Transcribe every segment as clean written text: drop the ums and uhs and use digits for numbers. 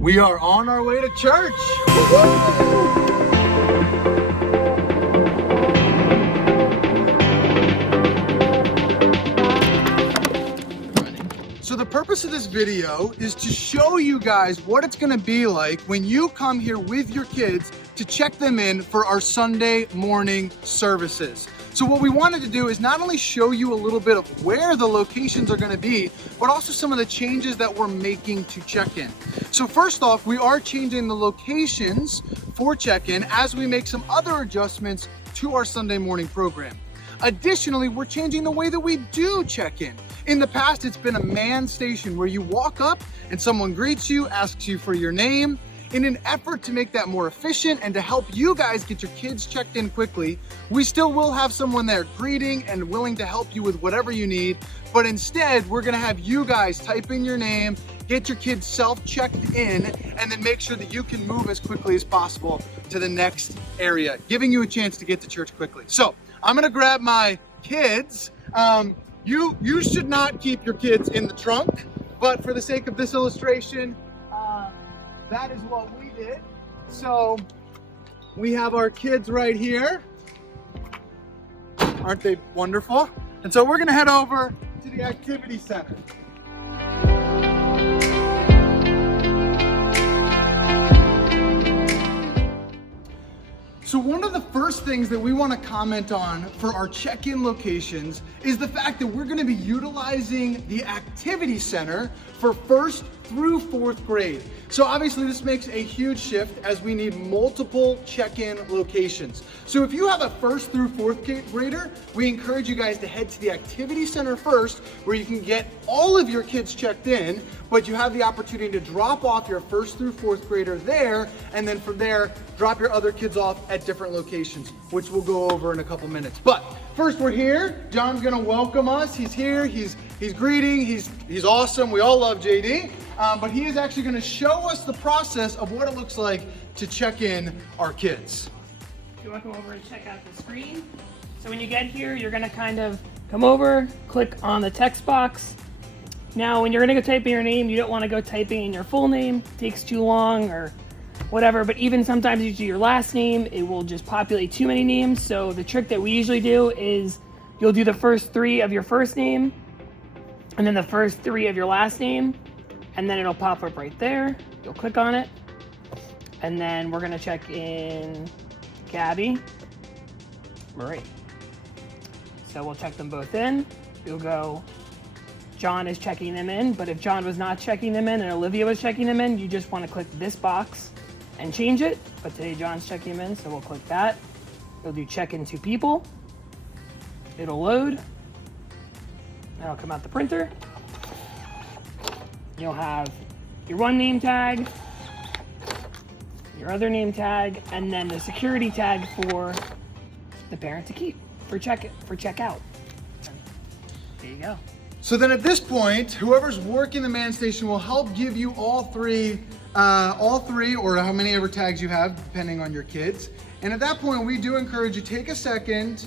We are on our way to church. So the purpose of this video is to show you guys what it's gonna be like when you come here with your kids to check them in for our Sunday morning services. So what we wanted to do is not only show you a little bit of where the locations are gonna be, but also some of the changes that we're making to check-in. So first off, we are changing the locations for check-in as we make some other adjustments to our Sunday morning program. Additionally, we're changing the way that we do check-in. In the past, it's been a manned station where you walk up and someone greets you, asks you for your name. In an effort to make that more efficient and to help you guys get your kids checked in quickly, we still will have someone there greeting and willing to help you with whatever you need. But instead, we're gonna have you guys type in your name, get your kids self-checked in, and then make sure that you can move as quickly as possible to the next area, giving you a chance to get to church quickly. So I'm gonna grab my kids. You should not keep your kids in the trunk, but for the sake of this illustration, that is what we did. So we have our kids right here. Aren't they wonderful? And so we're gonna head over to the activity center. So one of the first things that we want to comment on for our check-in locations is the fact that we're going to be utilizing the activity center for 1st through 4th grade. So obviously this makes a huge shift as we need multiple check-in locations. So if you have a 1st through 4th grader, we encourage you guys to head to the activity center first, where you can get all of your kids checked in, but you have the opportunity to drop off your 1st through 4th grader there, and then from there, drop your other kids off at different locations, which we'll go over in a couple minutes. But first, we're here. John's gonna welcome us. He's here, he's greeting, he's awesome. We all love JD, but he is actually gonna show us the process of what it looks like to check in our kids. You want to come over and check out the screen? So when you get here, you're gonna kind of come over, click on the text box. Now, when you're gonna go type in your name, you don't want to go typing in your full name. It takes too long or whatever, but even sometimes you do your last name, it will just populate too many names. So the trick that we usually do is you'll do the first 3 of your first name and then the first 3 of your last name, and then it'll pop up right there. You'll click on it, and then we're gonna check in Gabby, Marie. So we'll check them both in. You'll go, John is checking them in, but if John was not checking them in and Olivia was checking them in, you just want to click this box and change it. But today John's checking them in, so we'll click that. You'll do check in 2 people. It'll load. That'll come out the printer. You'll have your one name tag, your other name tag, and then the security tag for the parent to keep for checkout. There you go. So then at this point, whoever's working the man station will help give you all three or how many ever tags you have, depending on your kids. And at that point, we do encourage you, take a second,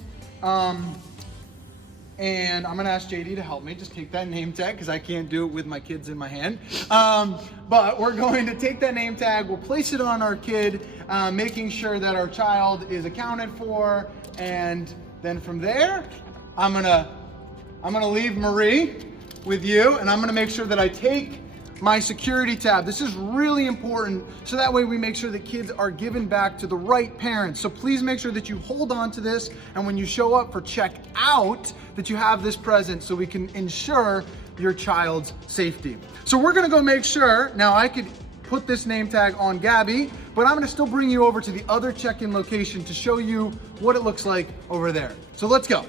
and I'm gonna ask JD to help me, just take that name tag, because I can't do it with my kids in my hand. But we're going to take that name tag, we'll place it on our kid, making sure that our child is accounted for, and then from there, I'm gonna leave Marie with you, and I'm gonna make sure that I take my security tab. This is really important, so that way we make sure that kids are given back to the right parents. So please make sure that you hold on to this, and when you show up for check out, that you have this present so we can ensure your child's safety. So we're gonna go make sure, now I could put this name tag on Gabby, but I'm gonna still bring you over to the other check-in location to show you what it looks like over there. So let's go.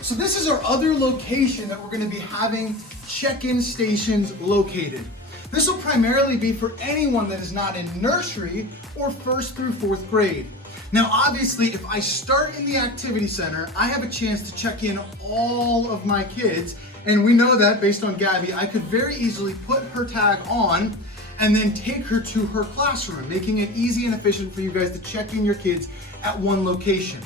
So this is our other location that we're going to be having check-in stations located. This will primarily be for anyone that is not in nursery or 1st through 4th grade. Now obviously, if I start in the activity center, I have a chance to check in all of my kids, and we know that based on Gabby, I could very easily put her tag on, and then take her to her classroom, making it easy and efficient for you guys to check in your kids at one location.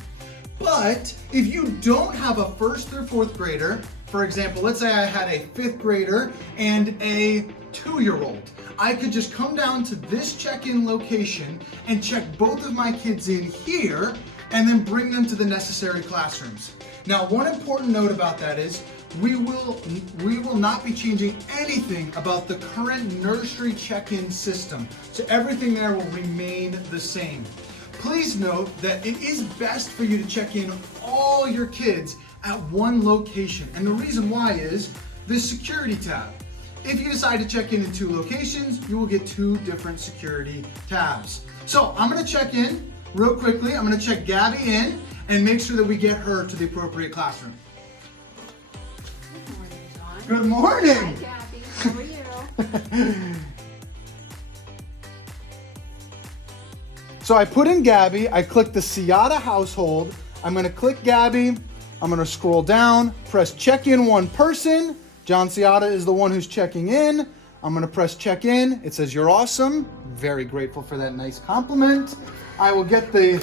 But if you don't have a 1st through 4th grader, for example, let's say I had a 5th grader and a 2-year-old, I could just come down to this check-in location and check both of my kids in here and then bring them to the necessary classrooms. Now, one important note about that is we will not be changing anything about the current nursery check-in system. So everything there will remain the same. Please note that it is best for you to check in all your kids at one location. And the reason why is this security tab. If you decide to check in 2 locations, you will get 2 different security tabs. So I'm gonna check in real quickly. I'm gonna check Gabby in and make sure that we get her to the appropriate classroom. Good morning, Good morning. John. Hi, Gabby. How are you? So I put in Gabby, I click the Ciata household. I'm gonna click Gabby, I'm gonna scroll down, press check in one person. John Ciata is the one who's checking in. I'm gonna press check in. It says you're awesome. Very grateful for that nice compliment. I will get the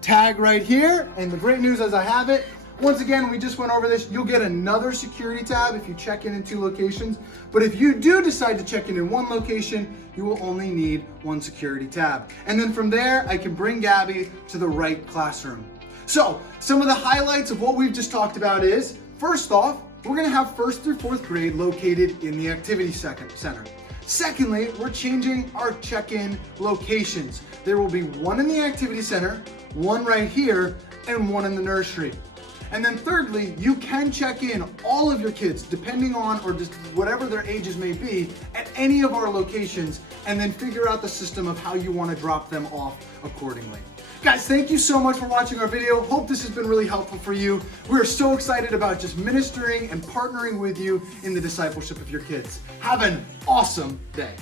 tag right here, and the great news as I have it, once again, we just went over this, you'll get another security tab if you check in 2 locations, but if you do decide to check in 1 location, you will only need 1 security tab. And then from there, I can bring Gabby to the right classroom. So, some of the highlights of what we've just talked about is, first off, we're gonna have 1st through 4th grade located in the activity center. Secondly, we're changing our check-in locations. There will be 1 in the activity center, 1 right here, and 1 in the nursery. And then thirdly, you can check in all of your kids, depending on or just whatever their ages may be, at any of our locations, and then figure out the system of how you want to drop them off accordingly. Guys, thank you so much for watching our video. Hope this has been really helpful for you. We're so excited about just ministering and partnering with you in the discipleship of your kids. Have an awesome day.